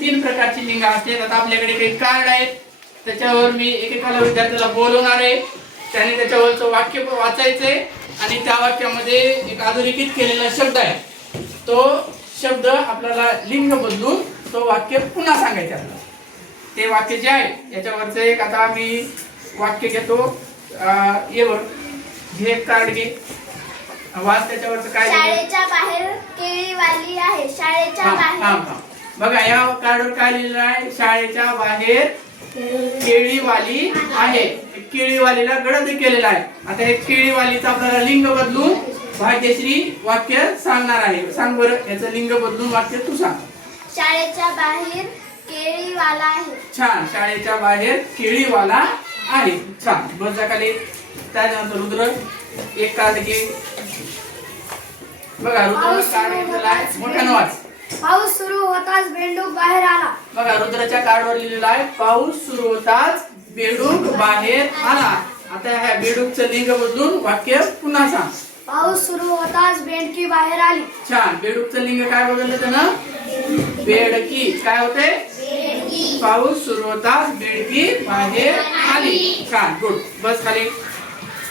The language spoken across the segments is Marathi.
तीन प्रकारची लिंग असतात. आता आपल्याकडे काही कार्ड आहेत, त्याच्यावर मी एकेकाला विद्यार्थ्याला बोलवणार आहे. त्याने त्याच्यावरचं वाक्य वाचायचंय आणि त्या वाक्यामध्ये एक अधोरेखित केलेला शब्द आहे. तो शब्द आपल्याला लिंग बदलून तो वाक्य पुन्हा सांगायचं आपल्याला. ते वाक्य जे आहे याच्यावरचं एक आता मी वाक्य घेतो. ये वर घे कार्ड घे, वाच त्याच्यावरचं काय. शाळेच्या बाहेर केळीवाली आहे. शाळेच्या बाहेर बघा या कार्डवर काय लिहिलेलं आहे. शाळेच्या बाहेर केळीवाली आहे. केळीवालीला गडद केलेला आहे. आता हे केळीवालीचं आपल्याला लिंग बदलून भाग्यश्री वाक्य सांगणार आहे. सांग बरं याचं लिंग बदलून वाक्य तू सांग. शाळेच्या बाहेर केळीवाला आहे. छान. शाळेच्या बाहेर केळीवाला आहे. छान. बस खाली. त्यानंतर रुद्र एक कार्ड घे. बघा रुद्र कार्ड घेतलेला आहे. मोठ्यानं वाच. पाऊस सुरू होताच बेंडूक बाहेर आला. बघा रुद्राच्या कार्डवर लिहिलेलं आहे पाऊस सुरू होताच बेडूक बाहेर आला. आता ह्या बेडूकचं लिंग बदलून वाक्य पुन्हा सांग. पाऊस सुरू होताच बेडकी बाहेर आली. छान. बेडूकचं लिंग काय बदललं त्यानं. बेडकी. काय होते. पाऊस सुरू होताच बेडकी बाहेर आली. छान. गुड. बस खाली.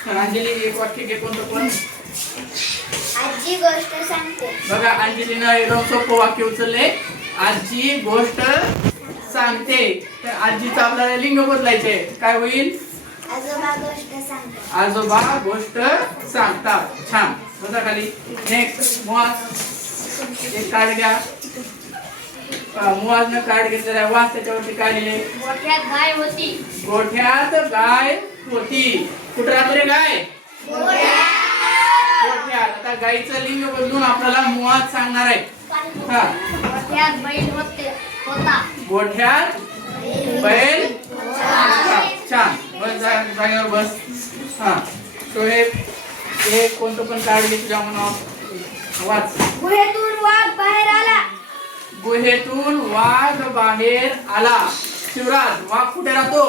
अंजली एक वाक्य घे. कोणतं पण. आजी गोष्ट सांगते. बघा अंजलीनं एकदम सोपं वाक्य उचलले. आजी गोष्ट सांगते. तर आजीचं आपल्याला लिंग बदलायचे. काय होईल. आजोबा गोष्ट सांगतात. आजोबा गोष्ट सांगतात. छान. बसा खाली. नेक्स्ट मुआज एक कार्ड घ्या. मुआजनं कार्ड घेतलेलं आहे. वाच त्याच्यावरती काय लिहिले. गोठ्यात गाय होती. गोठ्यात गाय होती. कुठं राहतो रे गाय. गोठ्यात. आता गायीचं लिंग बदलून आपल्याला मुआज सांगणार आहे. हा. गोठ्यात बैल होता. गोठ्यात बैल होता. छान. बस जागेवर बस. हा. शोएब हे कोणतं पण कार्ड घे तुझ्या मनावर. वाच. गुहेतून वाघ बाहेर आला. गुहेतून वाघ बाहेर आला. शिवराज वाघ कुठे राहतो.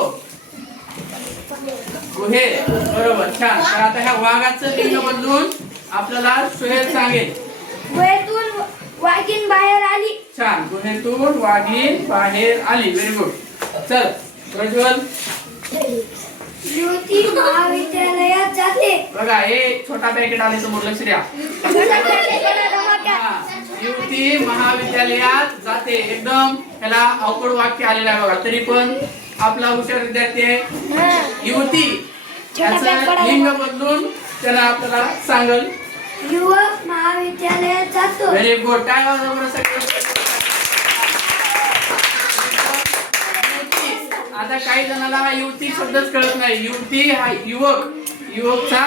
गुहेत. बरोबर. छान. तर आता ह्या वाघाचं लिंग बदलून आपल्याला शोएब सांगेल. गुहेतून वाघीण बाहेर आली. छान. गुहेतून वाघीण बाहेर आली. Very good. चल प्रज्वल. युवती महाविद्यालयात जाते. बघा हे छोटा पॅकेट आले समोर लक्ष द्या. युवती महाविद्यालयात जाते. एकदम त्याला अवघड वाक्य आलेलं आहे बघा. तरी पण आपला हुशार विद्यार्थी आहे. युवती याचं लिंग बदलून त्याला आपल्याला सांगल. युवक महाविद्यालयात जातो. Very good. काय बरं सगळं. आता काही जणांना हा युवती शब्दच कळत नाही. युवती हा युवक. युवकचा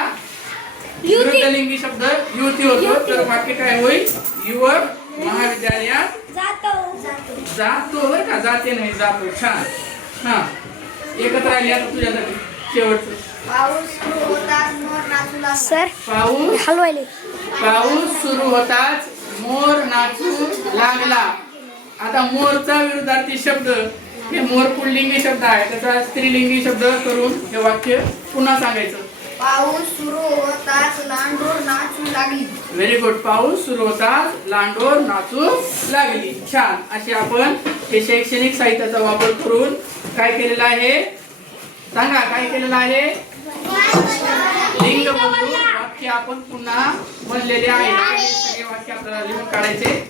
विरुद्धलिंगी शब्द युवती होतो. तर वाक्य काय होईल. युवक महाविद्यालयात जातो. बरं का. जाते नाही जातो. छान. हा. एकत्र राहिली आता तुझ्यासाठी शेवटचं. पाऊस सुरू होताच मोर नाचू लागला. सर पाऊस हलवायले. पाऊस सुरू होताच मोर नाचू लागला. आता मोरचा विरुद्धार्थी शब्द हे मोर पुल्लिंगी शब्द आहे. त्याचा स्त्रीलिंगी शब्द करून हे वाक्य पुन्हा सांगायचं. पाऊस सुरू होताच लांडोर नाचू लागली. Very good. पाऊस सुरू होताच लांडोर नाचू लागली. छान. असे आपण हे शैक्षणिक साहित्याचा वापर करून काय केलेलं आहे सांगा. काय केलेलं आहे. लिंग बदलून वाक्य आपण पुन्हा बनलेले आहे. हे वाक्य आपल्याला लिहून काढायचे.